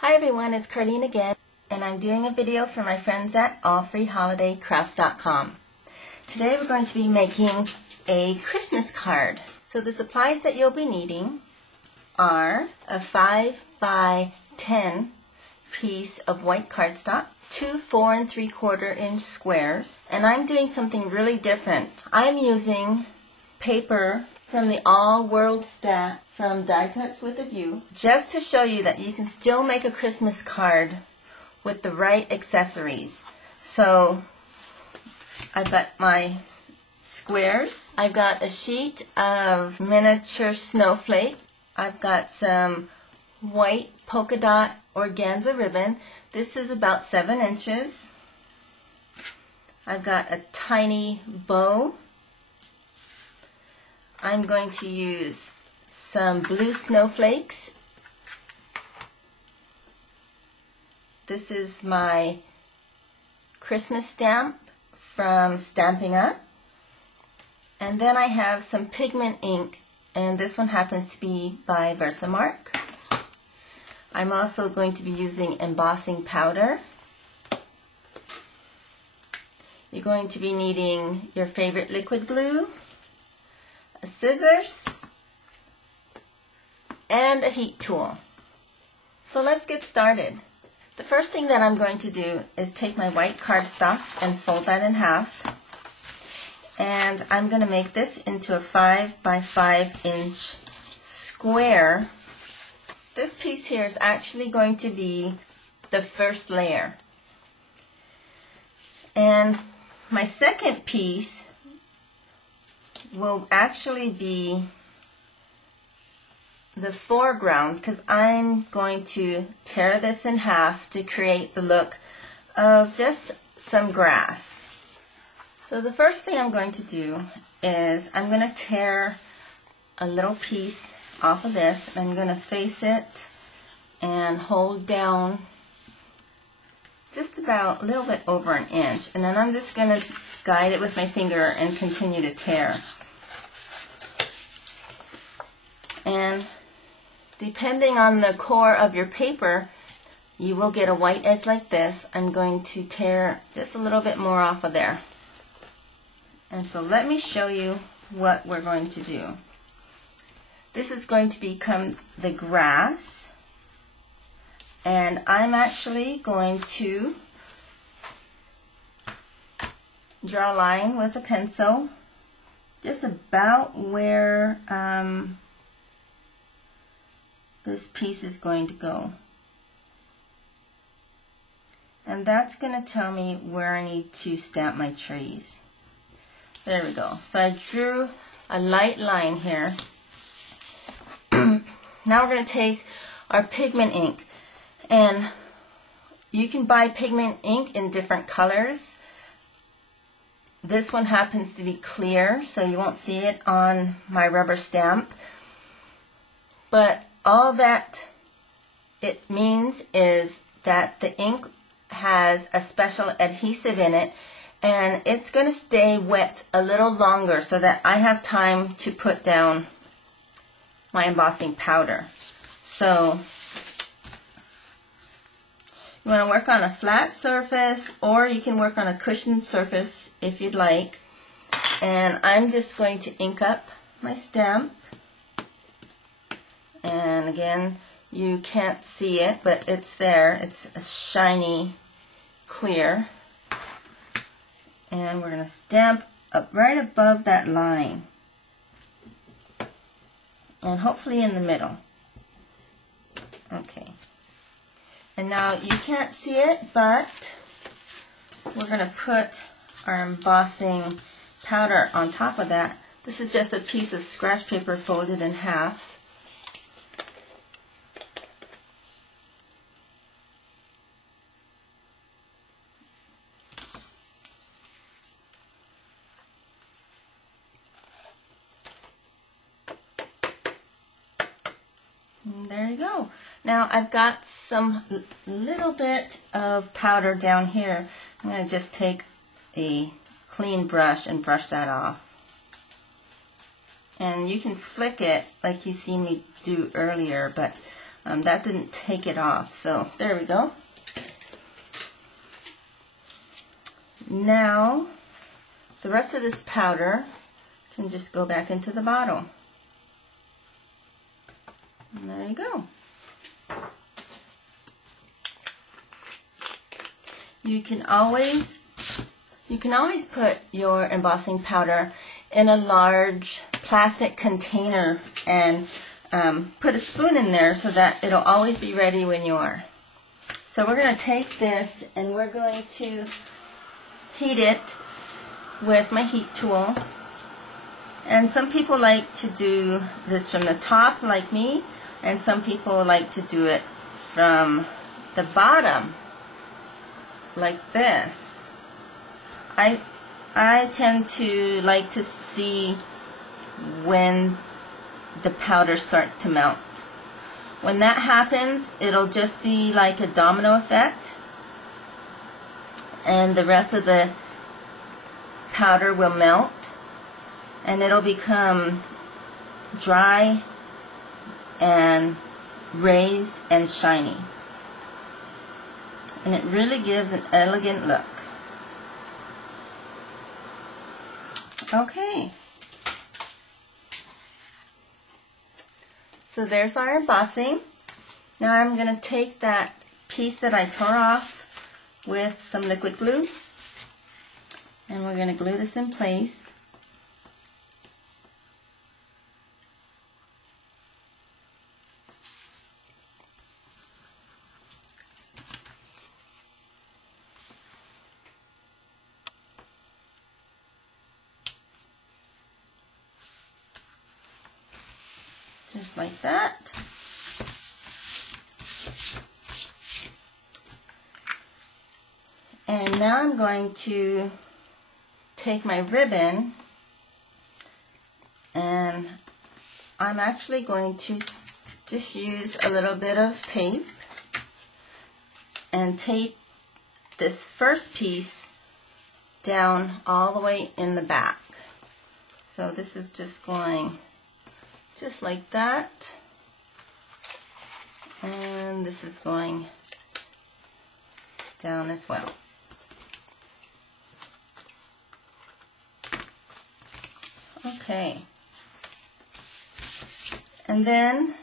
Hi everyone, it's Carlene again, and I'm doing a video for my friends at allfreeholidaycrafts.com. Today we're going to be making a Christmas card. So the supplies that you'll be needing are a 5 by 10 piece of white cardstock, 2 4 3/4 inch squares, and I'm doing something really different. I'm using paper from the All World Stack from Die Cuts with a View, just to show you that you can still make a Christmas card with the right accessories. So I've got my squares, I've got a sheet of miniature snowflake, I've got some white polka dot organza ribbon. This is about 7 inches. I've got a tiny bow. I'm going to use some blue snowflakes. This is my Christmas stamp from Stampin' Up. And then I have some pigment ink, and this one happens to be by Versamark. I'm also going to be using embossing powder. You're going to be needing your favorite liquid glue, scissors, and a heat tool. So let's get started. The first thing that I'm going to do is take my white cardstock and fold that in half, and I'm going to make this into a 5 by 5 inch square. This piece here is actually going to be the first layer, and my second piece will actually be the foreground, because I'm going to tear this in half to create the look of just some grass. So the first thing I'm going to do is I'm going to tear a little piece off of this, and I'm going to face it and hold down just about a little bit over an inch, and then I'm just going to guide it with my finger and continue to tear. And depending on the core of your paper, you will get a white edge like this. I'm going to tear just a little bit more off of there. And so let me show you what we're going to do. This is going to become the grass, and I'm actually going to draw a line with a pencil just about where this piece is going to go, and that's going to tell me where I need to stamp my trees. There we go. So I drew a light line here. Now we're going to take our pigment ink, and you can buy pigment ink in different colors. This one happens to be clear, so you won't see it on my rubber stamp, but all that it means is that the ink has a special adhesive in it, and it's going to stay wet a little longer so that I have time to put down my embossing powder. So you want to work on a flat surface, or you can work on a cushioned surface if you'd like. And I'm just going to ink up my stamp. And again, you can't see it, but it's there. It's a shiny clear. And we're going to stamp up right above that line, and hopefully in the middle. Okay. And now you can't see it, but we're going to put our embossing powder on top of that. This is just a piece of scratch paper folded in half. And there you go. Now I've got some little bit of powder down here. I'm going to just take a clean brush and brush that off. And you can flick it like you seen me do earlier, but That didn't take it off, so there we go. Now the rest of this powder can just go back into the bottle. And there you go. You can always put your embossing powder in a large plastic container and put a spoon in there so that it'll always be ready when you are. So we're going to take this and we're going to heat it with my heat tool. And some people like to do this from the top like me, and some people like to do it from the bottom like this. I tend to like to see when the powder starts to melt. When that happens, it'll just be like a domino effect, and the rest of the powder will melt and it'll become dry and raised and shiny. And it really gives an elegant look. Okay. So there's our embossing. Now I'm going to take that piece that I tore off with some liquid glue, and we're going to glue this in place. Just like that. And now I'm going to take my ribbon, and I'm actually going to just use a little bit of tape and tape this first piece down all the way in the back. So this is just going just like that, and this is going down as well. Okay, and then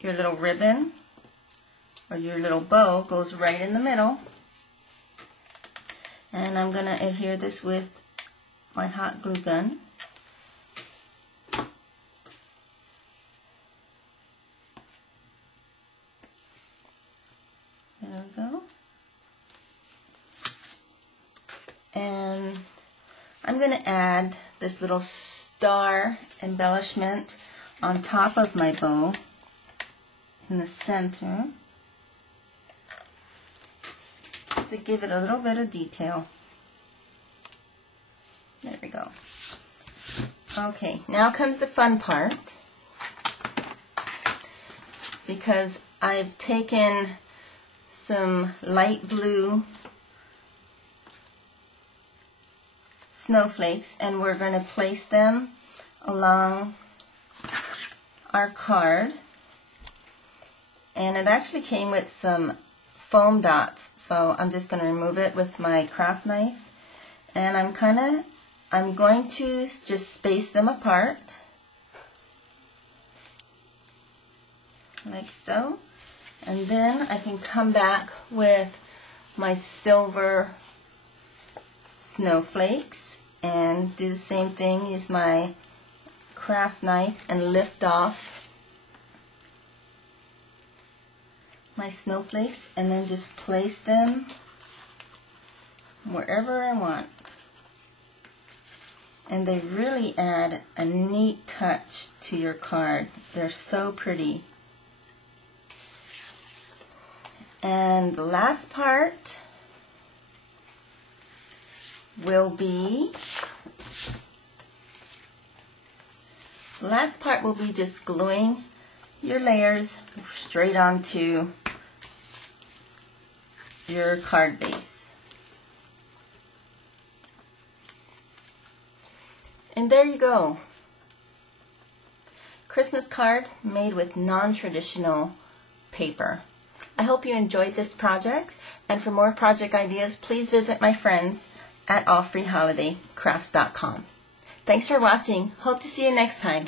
your little ribbon or your little bow goes right in the middle, and I'm going to adhere this with my hot glue gun. There we go. And I'm going to add this little star embellishment on top of my bow in the center, just to give it a little bit of detail. There we go. Okay, now comes the fun part, because I've taken some light blue snowflakes and we're going to place them along our card, and it actually came with some foam dots, so I'm just going to remove it with my craft knife, and I'm going to just space them apart like so. And then I can come back with my silver snowflakes and do the same thing, use my craft knife and lift off my snowflakes, and then just place them wherever I want. And they really add a neat touch to your card. They're so pretty. And the last part will be just gluing your layers straight onto your card base. And there you go. Christmas card made with non-traditional paper. I hope you enjoyed this project, and for more project ideas, please visit my friends at allfreeholidaycrafts.com. Thanks for watching. Hope to see you next time.